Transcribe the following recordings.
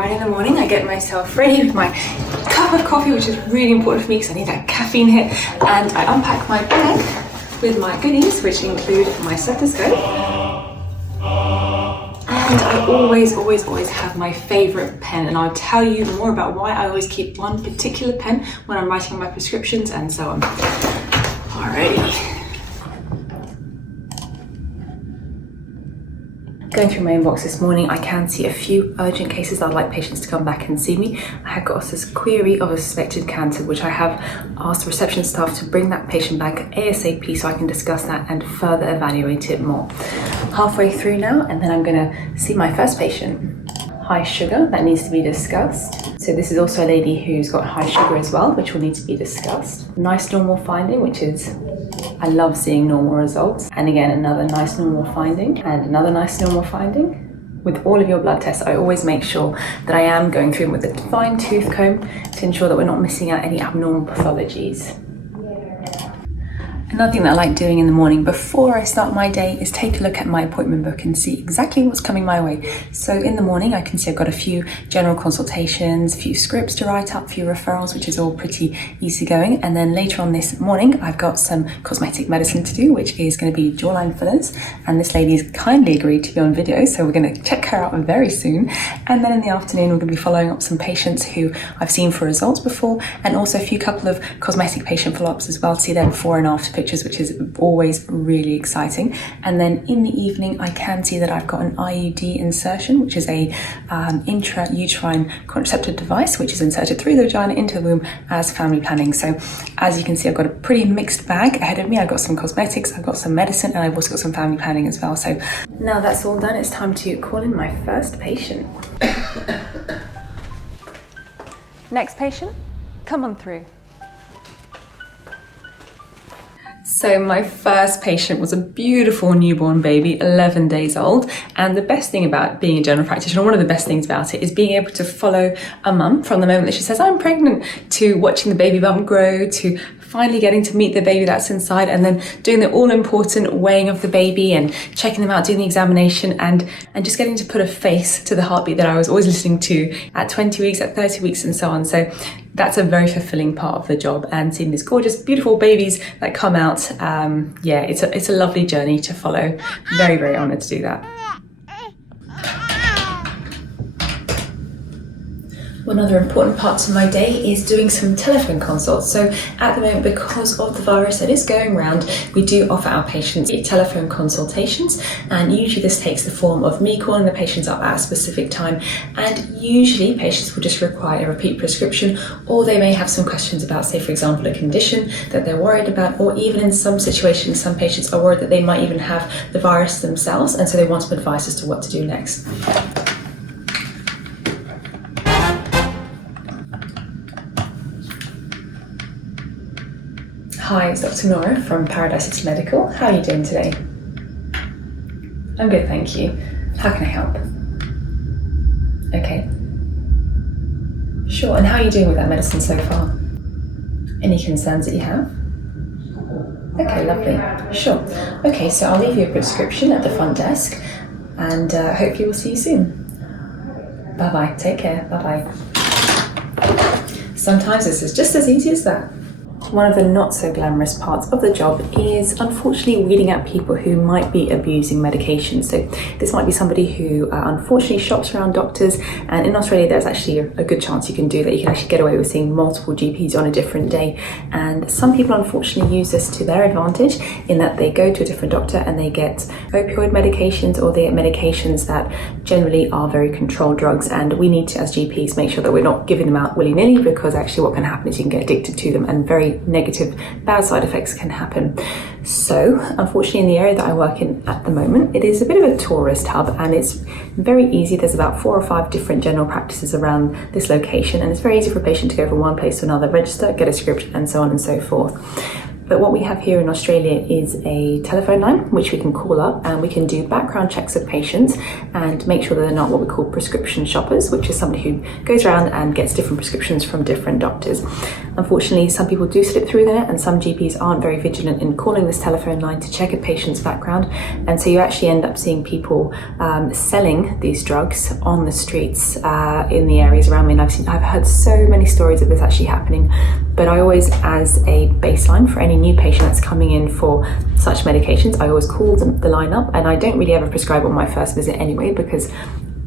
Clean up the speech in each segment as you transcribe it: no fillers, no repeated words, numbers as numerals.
right in the morning. I get myself ready with my cup of coffee, which is really important for me because I need that caffeine hit, and I unpack my bag with my goodies, which include my stethoscope. And I always have my favorite pen, and I'll tell you more about why I always keep one particular pen when I'm writing my prescriptions and so on. Alrighty. Going through my inbox this morning, I can see a few urgent cases that I'd like patients to come back and see me. I have got this query of a suspected cancer, which I have asked the reception staff to bring that patient back ASAP so I can discuss that and further evaluate it more. Halfway through now, and then I'm gonna see my first patient. High sugar, that needs to be discussed. So this is also a lady who's got high sugar as well, which will need to be discussed. Nice normal finding, which is, I love seeing normal results. And again, another nice normal finding and another nice normal finding. With all of your blood tests, I always make sure that I am going through them with a fine tooth comb to ensure that we're not missing out any abnormal pathologies. Another thing that I like doing in the morning before I start my day is take a look at my appointment book and see exactly what's coming my way. So in the morning, I can see I've got a few general consultations, a few scripts to write up, a few referrals, which is all pretty easy going. And then later on this morning, I've got some cosmetic medicine to do, which is going to be jawline fillers. And this lady's kindly agreed to be on video, so we're going to check her out very soon. And then in the afternoon, we're going to be following up some patients who I've seen for results before, and also a couple of cosmetic patient follow-ups as well to see their before and after pictures, which is always really exciting. And then in the evening, I can see that I've got an Iud Insertion, which is a intrauterine contraceptive device, which is inserted through the vagina into the womb as family planning. So as you can see, I've got a pretty mixed bag ahead of me. I've got some cosmetics, I've got some medicine, and I've also got some family planning as well. So now that's all done, it's time to call in my first patient. Next patient, come on through. So my first patient was a beautiful newborn baby, 11 days old. And the best thing about being a general practitioner, one of the best things about it, is being able to follow a mum from the moment that she says, I'm pregnant, to watching the baby bump grow, to finally getting to meet the baby that's inside, and then doing the all-important weighing of the baby and checking them out, doing the examination, and just getting to put a face to the heartbeat that I was always listening to at 20 weeks, at 30 weeks, and so on. So that's a very fulfilling part of the job, and seeing these gorgeous, beautiful babies that come out, yeah, it's a lovely journey to follow. Very, very honoured to do that. One other important part of my day is doing some telephone consults. So at the moment, because of the virus that is going around, we do offer our patients telephone consultations, and usually this takes the form of me calling the patients up at a specific time, and usually patients will just require a repeat prescription, or they may have some questions about, say for example, a condition that they're worried about, or even in some situations, some patients are worried that they might even have the virus themselves, and so they want some advice as to what to do next. Hi, it's Dr. Nora from Paradise City Medical. How are you doing today? I'm good, thank you. How can I help? Okay. Sure, and how are you doing with that medicine so far? Any concerns that you have? Okay, lovely. Sure. Okay, so I'll leave you a prescription at the front desk, and hopefully we'll see you soon. Bye-bye, take care, bye-bye. Sometimes this is just as easy as that. One of the not so glamorous parts of the job is unfortunately weeding out people who might be abusing medication. So this might be somebody who unfortunately shops around doctors, and in Australia there's actually a good chance you can do that. You can actually get away with seeing multiple GPs on a different day, and some people unfortunately use this to their advantage in that they go to a different doctor and they get opioid medications, or they get medications that generally are very controlled drugs, and we need to, as GPs, make sure that we're not giving them out willy-nilly, because actually what can happen is you can get addicted to them, and very negative, bad side effects can happen. So unfortunately in the area that I work in at the moment, it is a bit of a tourist hub, and it's very easy. There's about 4 or 5 different general practices around this location, and it's very easy for a patient to go from one place to another, register, get a script, and so on and so forth. But what we have here in Australia is a telephone line which we can call up, and we can do background checks of patients and make sure that they're not what we call prescription shoppers, which is somebody who goes around and gets different prescriptions from different doctors. Unfortunately, some people do slip through the net, and some GPs aren't very vigilant in calling this telephone line to check a patient's background, and so you actually end up seeing people selling these drugs on the streets in the areas around me. And I've heard so many stories of this actually happening. But I always, as a baseline for any new patient that's coming in for such medications, I always call the line up, and I don't really ever prescribe on my first visit anyway, because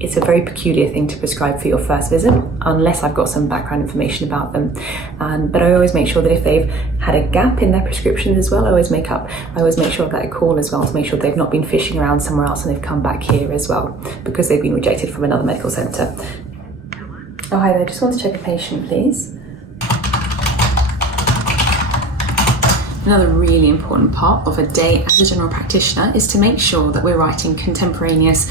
it's a very peculiar thing to prescribe for your first visit unless I've got some background information about them. But I always make sure that if they've had a gap in their prescription as well, I always make sure that I call as well to make sure they've not been fishing around somewhere else and they've come back here as well because they've been rejected from another medical centre. Oh, hi there, just want to check a patient, please. Another really important part of a day as a general practitioner is to make sure that we're writing contemporaneous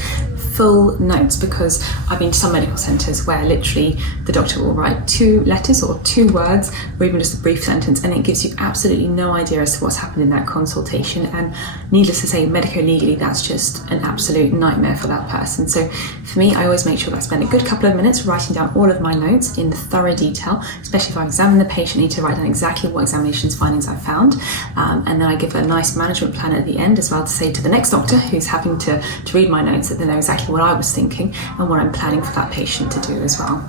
full notes, because I've been to some medical centres where literally the doctor will write 2 letters or 2 words or even just a brief sentence, and it gives you absolutely no idea as to what's happened in that consultation. And needless to say, medico-legally, that's just an absolute nightmare for that person. So for me, I always make sure that I spend a good couple of minutes writing down all of my notes in thorough detail, especially if I examine the patient. I need to write down exactly what examinations findings I found, and then I give a nice management plan at the end as well to say to the next doctor who's having to read my notes that they know exactly what I was thinking and what I'm planning for that patient to do as well.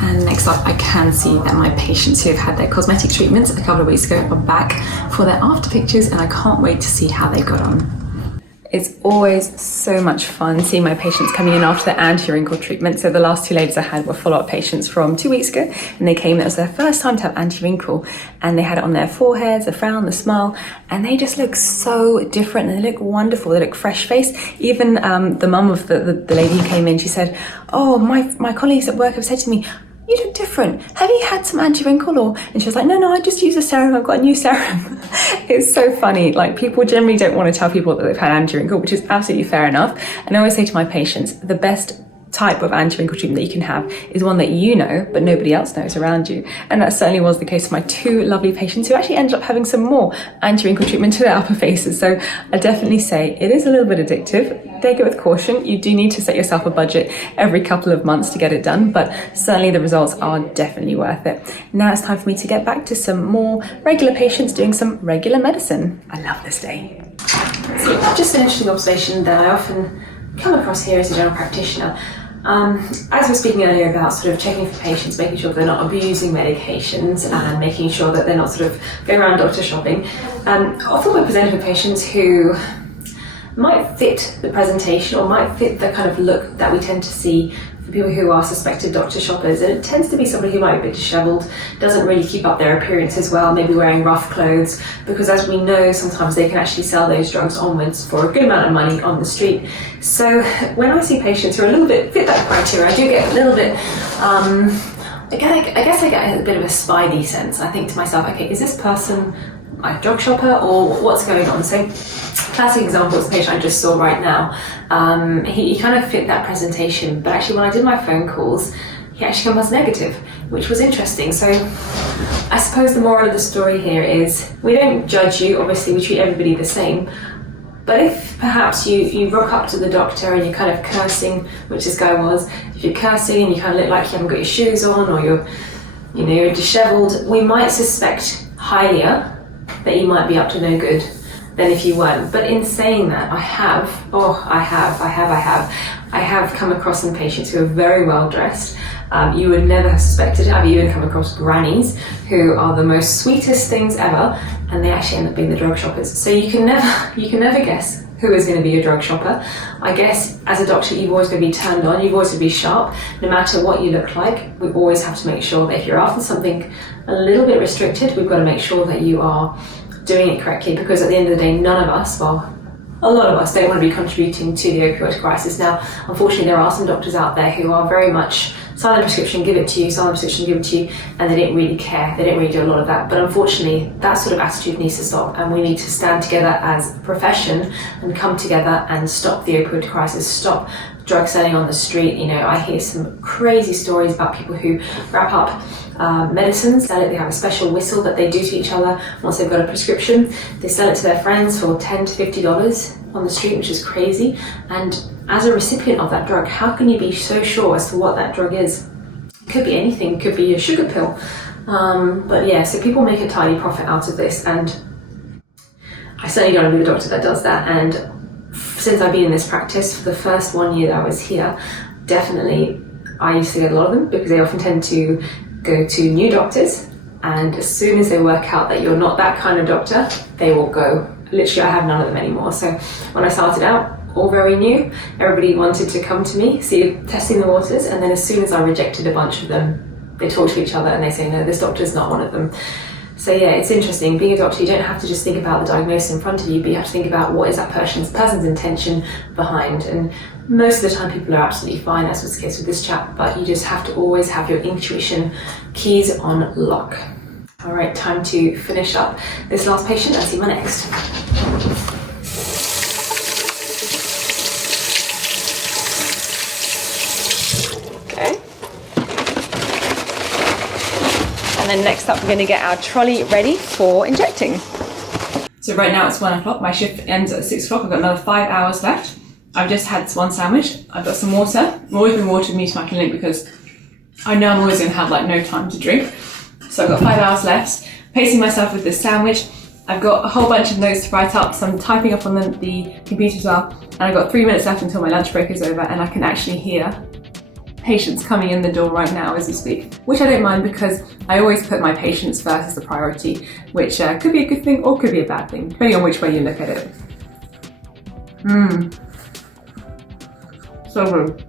And next up, I can see that my patients who have had their cosmetic treatments a couple of weeks ago are back for their after pictures, and I can't wait to see how they got on. It's always so much fun seeing my patients coming in after their anti-wrinkle treatment. So the last 2 ladies I had were follow-up patients from 2 weeks ago, and they came, it was their first time to have anti-wrinkle, and they had it on their foreheads, the frown, the smile, and they just look so different, and they look wonderful, they look fresh-faced. Even the mum of the lady who came in, she said, oh, my colleagues at work have said to me, you look different. Have you had some anti-wrinkle? And she was like, no, I just use a serum. I've got a new serum. It's so funny. Like, people generally don't want to tell people that they've had anti-wrinkle, which is absolutely fair enough. And I always say to my patients, the best type of anti-wrinkle treatment that you can have is one that you know but nobody else knows around you, and that certainly was the case for my 2 lovely patients who actually ended up having some more anti-wrinkle treatment to their upper faces. So I definitely say it is a little bit addictive. Take it with caution. You do need to set yourself a budget every couple of months to get it done, but certainly the results are definitely worth it. Now it's time for me to get back to some more regular patients doing some regular medicine. I love this day. So just an interesting observation that I often come across here as a general practitioner. As we were speaking earlier about sort of checking for patients, making sure they're not abusing medications and making sure that they're not sort of going around doctor shopping, often we're presented with patients who might fit the presentation or might fit the kind of look that we tend to see for people who are suspected doctor shoppers, and it tends to be somebody who might be a bit dishevelled, doesn't really keep up their appearance as well, maybe wearing rough clothes, because as we know, sometimes they can actually sell those drugs onwards for a good amount of money on the street. So when I see patients who are a little bit fit that criteria, I do get a little bit, I guess I get a bit of a spidey sense. I think to myself, okay, is this person a drug shopper or what's going on? So classic example is the patient I just saw right now. He kind of fit that presentation, but actually when I did my phone calls, he actually came as negative, which was interesting. So I suppose the moral of the story here is we don't judge you, obviously we treat everybody the same, but if perhaps you rock up to the doctor and you're kind of cursing, which this guy was, if you're cursing and you kind of look like you haven't got your shoes on or you're dishevelled, we might suspect highlier that you might be up to no good than if you weren't. But in saying that, I have come across some patients who are very well dressed. You would never have suspected it. I've even come across grannies who are the most sweetest things ever, and they actually end up being the drug shoppers. So you can never guess who is going to be a drug shopper. I guess as a doctor, you've always got to be turned on, you've always got to be sharp. No matter what you look like, we always have to make sure that if you're after something a little bit restricted, we've got to make sure that you are doing it correctly, because at the end of the day, none of us, well, a lot of us don't want to be contributing to the opioid crisis. Now, unfortunately, there are some doctors out there who are very much sign the prescription, give it to you, sign the prescription, give it to you, and they don't really care. They don't really do a lot of that. But unfortunately, that sort of attitude needs to stop, and we need to stand together as a profession and come together and stop the opioid crisis, stop drug selling on the street. You know, I hear some crazy stories about people who wrap up medicines, sell it. They have a special whistle that they do to each other once they've got a prescription. They sell it to their friends for $10 to $50 on the street, which is crazy. And as a recipient of that drug, how can you be so sure as to what that drug is? It could be anything, it could be a sugar pill. But yeah, so people make a tiny profit out of this, and I certainly don't want to be the doctor that does that. And since I've been in this practice for the first 1 year that I was here, definitely I used to get a lot of them, because they often tend to go to new doctors, and as soon as they work out that you're not that kind of doctor, they will go. Literally, I have none of them anymore. So when I started out, all very new, everybody wanted to come to me, see, testing the waters, and then as soon as I rejected a bunch of them, they talk to each other and they say, no, this doctor's not one of them. So yeah, it's interesting. Being a doctor, you don't have to just think about the diagnosis in front of you, but you have to think about what is that person's intention behind. And most of the time people are absolutely fine, as was the case with this chap, but you just have to always have your intuition keys on lock. All right, time to finish up this last patient and see my next. Okay. And then next up, we're going to get our trolley ready for injecting. So right now it's 1 o'clock. My shift ends at 6 o'clock. I've got another 5 hours left. I've just had one sandwich. I've got some water. I'm always bring water with me to my clinic because I know I'm always going to have like no time to drink. So I've got 5 hours left. Pacing myself with this sandwich. I've got a whole bunch of notes to write up. So I'm typing up on the computer as well. And I've got 3 minutes left until my lunch break is over, and I can actually hear patients coming in the door right now as we speak, which I don't mind because I always put my patients first as a priority, which could be a good thing or could be a bad thing, depending on which way you look at it. So good.